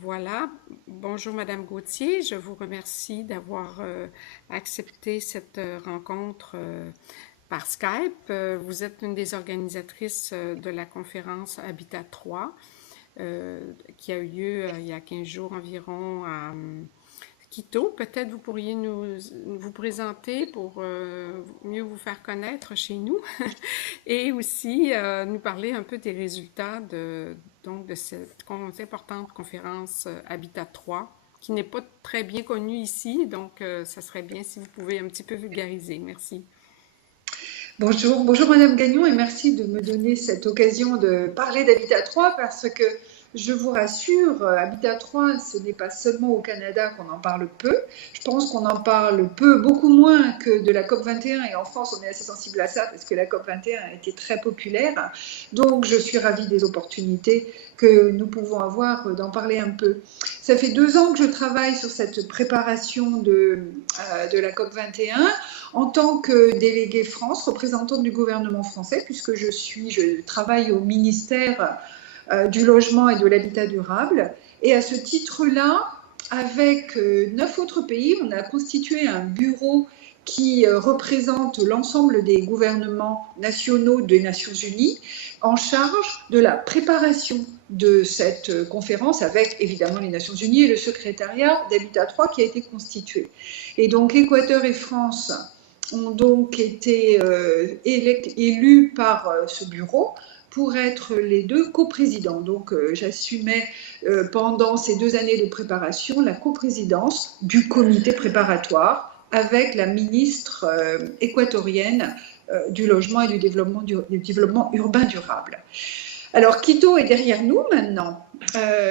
Voilà. Bonjour, Madame Gauthier. Je vous remercie d'avoir accepté cette rencontre par Skype. Vous êtes une des organisatrices de la conférence Habitat 3 qui a eu lieu il y a 15 jours environ à Quito. Peut-être vous pourriez vous présenter pour mieux vous faire connaître chez nous et aussi nous parler un peu des résultats de cette importante conférence Habitat 3 qui n'est pas très bien connue ici, donc ça serait bien si vous pouvez un petit peu vulgariser. Merci. Bonjour Madame Gagnon et merci de me donner cette occasion de parler d'Habitat 3 parce que je vous rassure, Habitat 3, ce n'est pas seulement au Canada qu'on en parle peu. Je pense qu'on en parle peu, beaucoup moins que de la COP 21 et en France on est assez sensible à ça parce que la COP 21 a été très populaire. Donc je suis ravie des opportunités que nous pouvons avoir d'en parler un peu. Ça fait 2 ans que je travaille sur cette préparation de la COP 21 en tant que déléguée France, représentante du gouvernement français, puisque je travaille au ministère du logement et de l'habitat durable. Et à ce titre-là, avec 9 autres pays, on a constitué un bureau qui représente l'ensemble des gouvernements nationaux des Nations Unies en charge de la préparation de cette conférence avec évidemment les Nations Unies et le secrétariat d'Habitat 3 qui a été constitué. Et donc Équateur et France ont donc été élus par ce bureau pour être les deux coprésidents. Donc j'assumais pendant ces 2 années de préparation la coprésidence du comité préparatoire avec la ministre équatorienne du logement et du développement urbain durable. Alors Quito est derrière nous maintenant.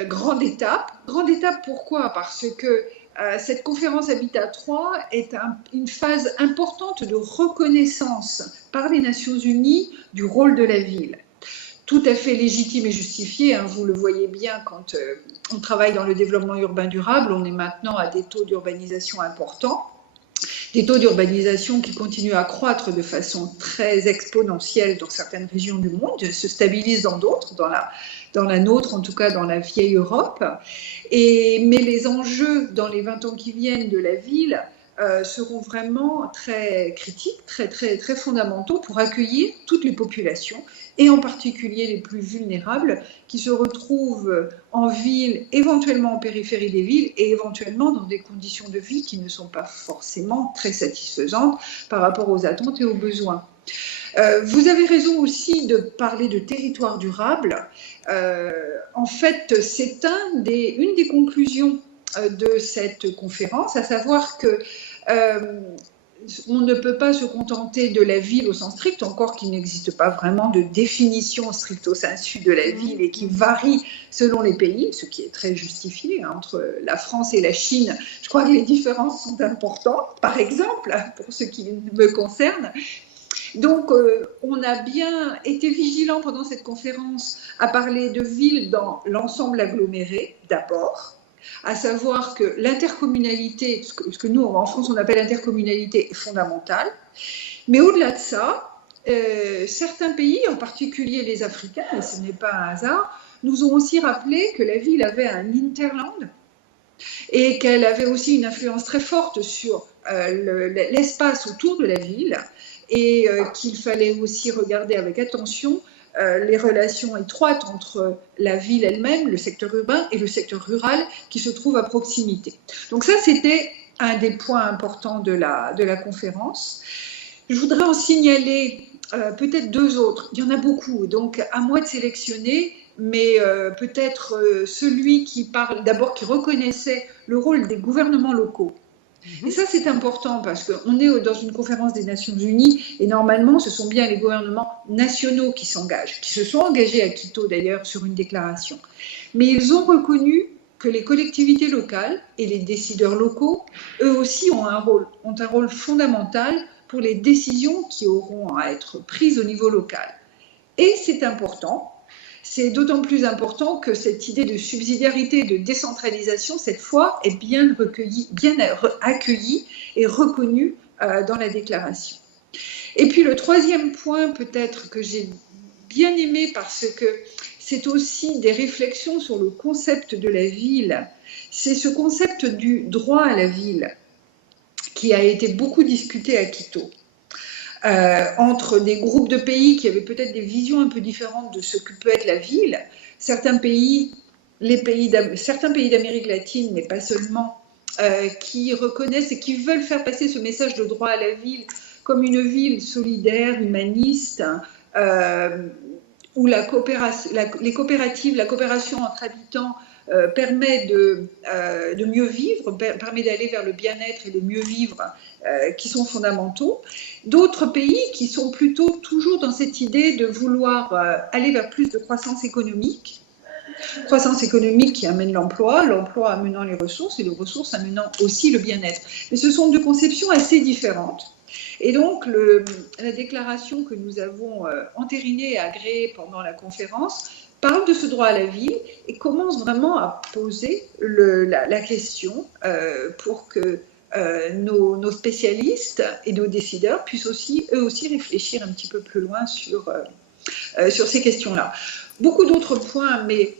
Grande étape. Grande étape pourquoi? Parce que cette conférence Habitat 3 est une phase importante de reconnaissance par les Nations Unies du rôle de la ville. Tout à fait légitime et justifié, hein, vous le voyez bien quand on travaille dans le développement urbain durable, on est maintenant à des taux d'urbanisation importants, des taux d'urbanisation qui continuent à croître de façon très exponentielle dans certaines régions du monde, se stabilisent dans d'autres, dans la nôtre, en tout cas dans la vieille Europe. Mais les enjeux dans les 20 ans qui viennent de la ville seront vraiment très critiques, très fondamentaux pour accueillir toutes les populations et en particulier les plus vulnérables qui se retrouvent en ville, éventuellement en périphérie des villes et éventuellement dans des conditions de vie qui ne sont pas forcément très satisfaisantes par rapport aux attentes et aux besoins. Vous avez raison aussi de parler de territoire durable. En fait, c'est une des conclusions de cette conférence, à savoir que on ne peut pas se contenter de la ville au sens strict, encore qu'il n'existe pas vraiment de définition stricto sensu de la ville et qui varie selon les pays, ce qui est très justifié entre la France et la Chine. Je crois que les différences sont importantes, par exemple, pour ce qui me concerne. Donc, on a bien été vigilant pendant cette conférence à parler de villes dans l'ensemble aggloméré, d'abord, à savoir que l'intercommunalité, ce que nous, en France, on appelle intercommunalité, est fondamentale. Mais au-delà de ça, certains pays, en particulier les Africains, et ce n'est pas un hasard, nous ont aussi rappelé que la ville avait un hinterland et qu'elle avait aussi une influence très forte sur l'espace autour de la ville et qu'il fallait aussi regarder avec attention les relations étroites entre la ville elle-même, le secteur urbain et le secteur rural qui se trouve à proximité. Donc ça, c'était un des points importants de la conférence. Je voudrais en signaler peut-être 2 autres. Il y en a beaucoup, donc à moi de sélectionner, mais peut-être celui qui parle d'abord, qui reconnaissait le rôle des gouvernements locaux. Et ça, c'est important parce qu'on est dans une conférence des Nations Unies et normalement, ce sont bien les gouvernements nationaux qui s'engagent, qui se sont engagés à Quito d'ailleurs sur une déclaration. Mais ils ont reconnu que les collectivités locales et les décideurs locaux, eux aussi, ont un rôle fondamental pour les décisions qui auront à être prises au niveau local. Et c'est important. C'est d'autant plus important que cette idée de subsidiarité et de décentralisation, cette fois, est bien accueillie et reconnue dans la déclaration. Et puis le troisième point, peut-être, que j'ai bien aimé parce que c'est aussi des réflexions sur le concept de la ville. C'est ce concept du droit à la ville qui a été beaucoup discuté à Quito. Entre des groupes de pays qui avaient peut-être des visions un peu différentes de ce que peut être la ville. Certains pays d'Amérique latine, mais pas seulement, qui reconnaissent et qui veulent faire passer ce message de droit à la ville comme une ville solidaire, humaniste, où les coopératives, la coopération entre habitants permet de mieux vivre, permet d'aller vers le bien-être et le mieux vivre qui sont fondamentaux. D'autres pays qui sont plutôt toujours dans cette idée de vouloir aller vers plus de croissance économique qui amène l'emploi, l'emploi amenant les ressources et les ressources amenant aussi le bien-être. Mais ce sont deux conceptions assez différentes. Et donc, la déclaration que nous avons entérinée et agréée pendant la conférence parle de ce droit à la ville et commence vraiment à poser la question pour que nos spécialistes et nos décideurs puissent aussi, eux aussi, réfléchir un petit peu plus loin sur ces questions-là. Beaucoup d'autres points, mais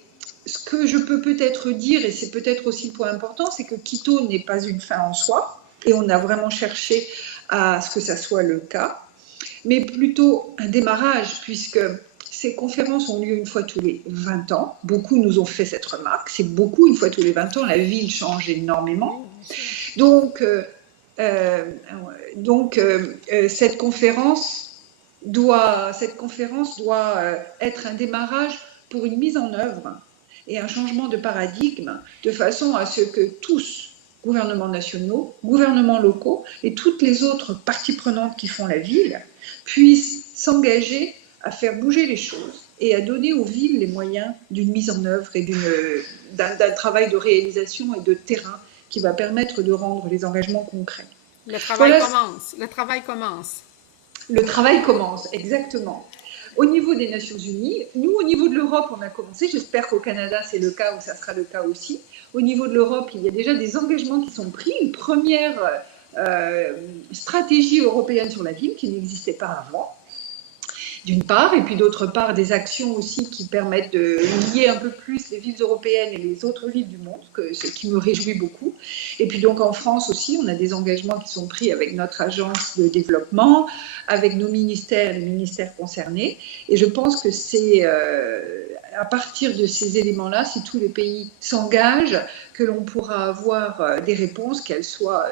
ce que je peux peut-être dire, et c'est peut-être aussi le point important, c'est que Quito n'est pas une fin en soi, et on a vraiment cherché à ce que ça soit le cas, mais plutôt un démarrage, puisque ces conférences ont lieu une fois tous les 20 ans. Beaucoup nous ont fait cette remarque, c'est beaucoup, une fois tous les 20 ans, la ville change énormément. Donc cette conférence doit être un démarrage pour une mise en œuvre et un changement de paradigme, de façon à ce que tous, gouvernements nationaux, gouvernements locaux et toutes les autres parties prenantes qui font la ville, puissent s'engager à faire bouger les choses et à donner aux villes les moyens d'une mise en œuvre et d'un travail de réalisation et de terrain qui va permettre de rendre les engagements concrets. Le travail commence. Le travail commence. Le travail commence, exactement. Au niveau des Nations Unies, nous, au niveau de l'Europe, on a commencé. J'espère qu'au Canada, c'est le cas ou ça sera le cas aussi. Au niveau de l'Europe, il y a déjà des engagements qui sont pris. Une première stratégie européenne sur la ville qui n'existait pas avant, d'une part, et puis d'autre part, des actions aussi qui permettent de lier un peu plus les villes européennes et les autres villes du monde, ce qui me réjouit beaucoup. Et puis donc en France aussi, on a des engagements qui sont pris avec notre agence de développement, avec nos ministères, les ministères concernés. Et je pense que c'est à partir de ces éléments-là, si tous les pays s'engagent, que l'on pourra avoir des réponses, qu'elles soient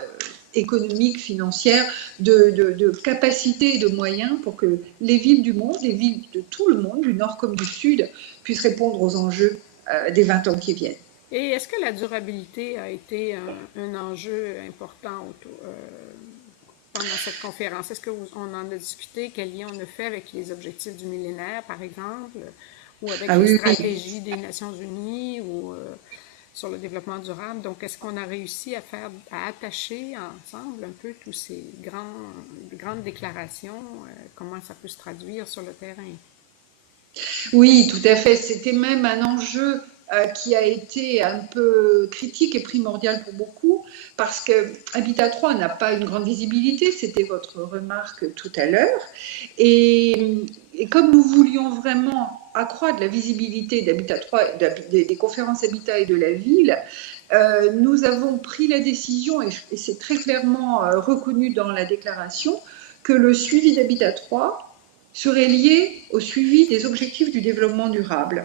économiques, financières, de capacités et de moyens pour que les villes du monde, les villes de tout le monde, du nord comme du sud, puissent répondre aux enjeux des 20 ans qui viennent. Et est-ce que la durabilité a été un enjeu important pendant cette conférence? Est-ce qu'on en a discuté? Quel lien on a fait avec les objectifs du millénaire, par exemple, ou avec les stratégies des Nations Unies ou sur le développement durable? Donc, est-ce qu'on a réussi à attacher ensemble un peu tous ces grandes déclarations? Comment ça peut se traduire sur le terrain? Oui, tout à fait. C'était même un enjeu qui a été un peu critique et primordial pour beaucoup, parce que Habitat 3 n'a pas une grande visibilité, c'était votre remarque tout à l'heure, et comme nous voulions vraiment accroître la visibilité d'Habitat 3, des conférences Habitat et de la ville, nous avons pris la décision, et c'est très clairement reconnu dans la déclaration, que le suivi d'Habitat 3 serait lié au suivi des objectifs du développement durable.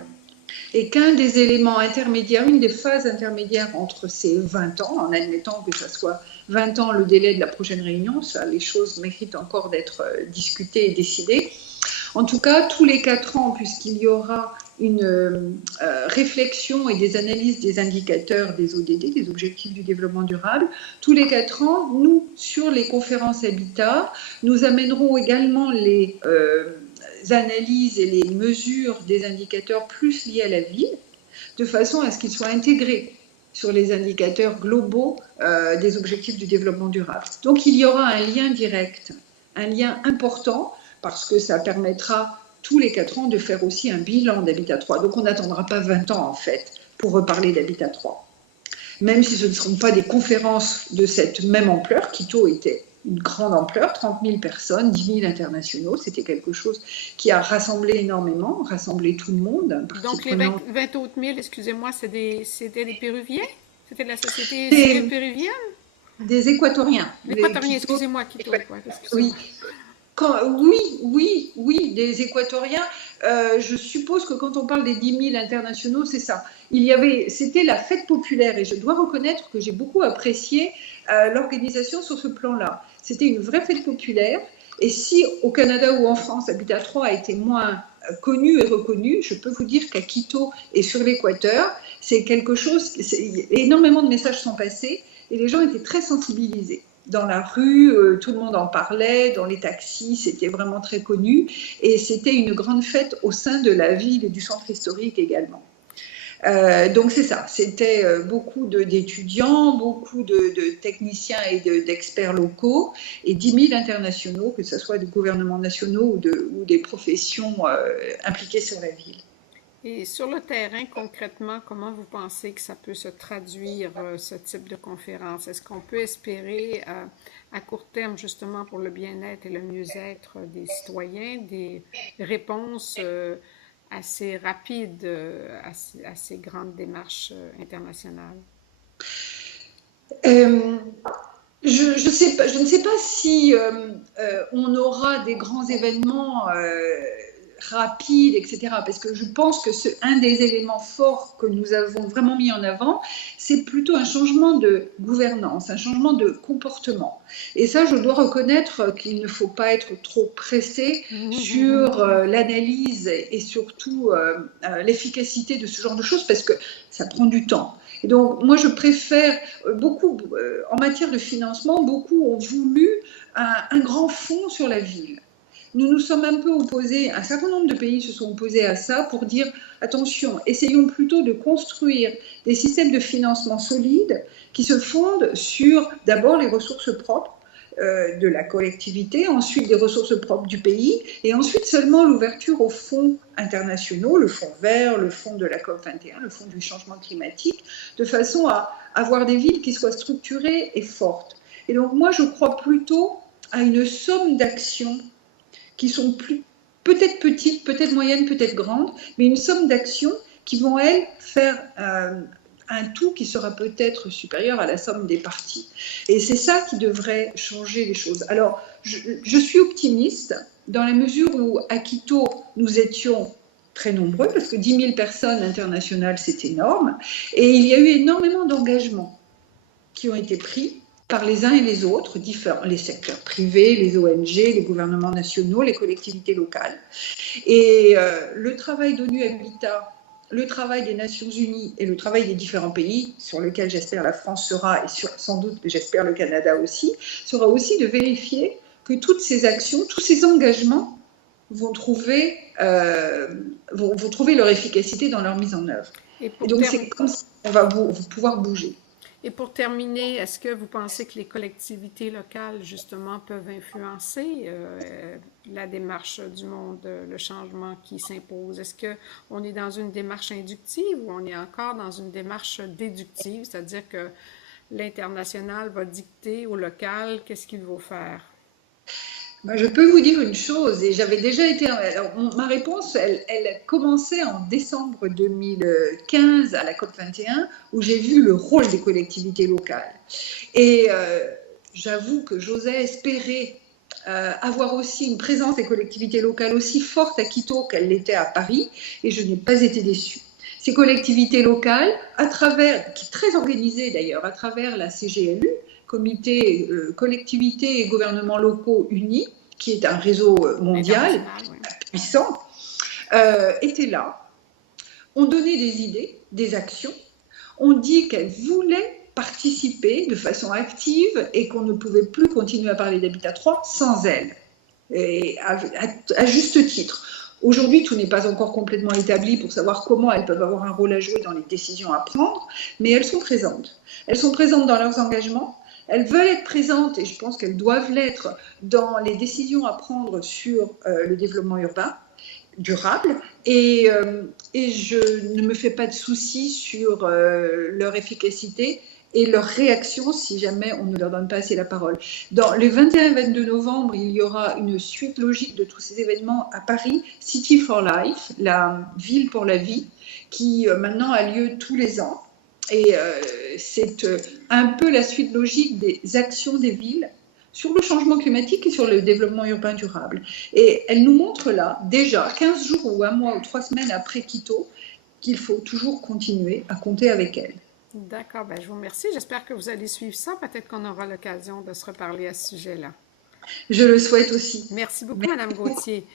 Et qu'un des éléments intermédiaires, une des phases intermédiaires entre ces 20 ans, en admettant que ça soit 20 ans le délai de la prochaine réunion, ça, les choses méritent encore d'être discutées et décidées. En tout cas, tous les 4 ans, puisqu'il y aura une réflexion et des analyses des indicateurs des ODD, des objectifs du développement durable, tous les 4 ans, nous, sur les conférences Habitat, nous amènerons également les analyses et les mesures des indicateurs plus liés à la ville, de façon à ce qu'ils soient intégrés sur les indicateurs globaux des objectifs du développement durable. Donc il y aura un lien direct, un lien important, parce que ça permettra tous les 4 ans de faire aussi un bilan d'Habitat 3. Donc on n'attendra pas 20 ans en fait pour reparler d'Habitat 3. Même si ce ne seront pas des conférences de cette même ampleur, Quito était une grande ampleur, 30 000 personnes, 10 000 internationaux. C'était quelque chose qui a rassemblé énormément, rassemblé tout le monde, partie Donc, les 20, prenante. 20 autres mille, excusez-moi, c'était des Péruviens? C'était de la société civile Des, péruvienne? des Équatoriens, les L'Équatorien, Quito, excusez-moi, Quito, ouais, oui, excusez-moi. oui, des Équatoriens. Je suppose que quand on parle des 10 000 internationaux, c'est ça. C'était la fête populaire et je dois reconnaître que j'ai beaucoup apprécié l'organisation sur ce plan-là. C'était une vraie fête populaire et si au Canada ou en France, Habitat 3 a été moins connu et reconnu, je peux vous dire qu'à Quito et sur l'Équateur, c'est quelque chose, énormément de messages sont passés et les gens étaient très sensibilisés. Dans la rue, tout le monde en parlait, dans les taxis, c'était vraiment très connu. Et c'était une grande fête au sein de la ville et du centre historique également. Donc c'est ça, c'était beaucoup d'étudiants, beaucoup de techniciens et d'experts locaux et 10 000 internationaux, que ce soit des gouvernements nationaux ou des professions impliquées sur la ville. Et sur le terrain, concrètement, comment vous pensez que ça peut se traduire, ce type de conférence? Est-ce qu'on peut espérer, à court terme, justement, pour le bien-être et le mieux-être des citoyens, des réponses assez rapides à ces grandes démarches internationales? Euh, je ne sais pas si on aura des grands événements rapides, etc. Parce que je pense que un des éléments forts que nous avons vraiment mis en avant, c'est plutôt un changement de gouvernance, un changement de comportement. Et ça, je dois reconnaître qu'il ne faut pas être trop pressé sur l'analyse et surtout l'efficacité de ce genre de choses, parce que ça prend du temps. Et donc, moi, je préfère beaucoup, en matière de financement, beaucoup ont voulu un grand fonds sur la ville. Nous nous sommes un peu opposés, un certain nombre de pays se sont opposés à ça pour dire, attention, essayons plutôt de construire des systèmes de financement solides qui se fondent sur d'abord les ressources propres de la collectivité, ensuite des ressources propres du pays, et ensuite seulement l'ouverture aux fonds internationaux, le fonds vert, le fonds de la COP21, le fonds du changement climatique, de façon à avoir des villes qui soient structurées et fortes. Et donc moi, je crois plutôt à une somme d'actions qui sont peut-être petites, peut-être moyennes, peut-être grandes, mais une somme d'actions qui vont, elles, faire un tout qui sera peut-être supérieur à la somme des parties. Et c'est ça qui devrait changer les choses. Alors, je suis optimiste dans la mesure où à Quito, nous étions très nombreux, parce que 10 000 personnes internationales, c'est énorme, et il y a eu énormément d'engagements qui ont été pris par les uns et les autres, les secteurs privés, les ONG, les gouvernements nationaux, les collectivités locales. Et le travail d'ONU Habitat, le travail des Nations Unies et le travail des différents pays, sur lequel j'espère la France sera, et sans doute j'espère le Canada aussi, sera aussi de vérifier que toutes ces actions, tous ces engagements vont trouver leur efficacité dans leur mise en œuvre. Et donc c'est comme ça qu'on va pouvoir bouger. Et pour terminer, est-ce que vous pensez que les collectivités locales, justement, peuvent influencer la démarche du monde, le changement qui s'impose? Est-ce qu'on est dans une démarche inductive ou on est encore dans une démarche déductive, c'est-à-dire que l'international va dicter au local qu'est-ce qu'il faut faire? Je peux vous dire une chose, et j'avais déjà été. Alors, ma réponse, elle commençait en décembre 2015 à la COP21, où j'ai vu le rôle des collectivités locales. Et j'avoue que j'osais espérer avoir aussi une présence des collectivités locales aussi forte à Quito qu'elle l'était à Paris, et je n'ai pas été déçue. Ces collectivités locales, qui très organisées d'ailleurs, à travers la CGLU, Comité, collectivités et gouvernements locaux unis, qui est un réseau mondial puissant, étaient là, ont donné des idées, des actions, ont dit qu'elles voulaient participer de façon active et qu'on ne pouvait plus continuer à parler d'Habitat 3 sans elles, et à juste titre. Aujourd'hui, tout n'est pas encore complètement établi pour savoir comment elles peuvent avoir un rôle à jouer dans les décisions à prendre, mais elles sont présentes. Elles sont présentes dans leurs engagements. Elles veulent être présentes, et je pense qu'elles doivent l'être, dans les décisions à prendre sur le développement urbain durable. Et je ne me fais pas de soucis sur leur efficacité et leur réaction si jamais on ne leur donne pas assez la parole. Dans les 21 et 22 novembre, il y aura une suite logique de tous ces événements à Paris, City for Life, la ville pour la vie, qui maintenant a lieu tous les ans. Et c'est un peu la suite logique des actions des villes sur le changement climatique et sur le développement urbain durable. Et elle nous montre là, déjà, 15 jours ou un mois ou 3 semaines après Quito, qu'il faut toujours continuer à compter avec elle. D'accord, ben, je vous remercie. J'espère que vous allez suivre ça. Peut-être qu'on aura l'occasion de se reparler à ce sujet-là. Je le souhaite aussi. Merci beaucoup, Madame Gauthier.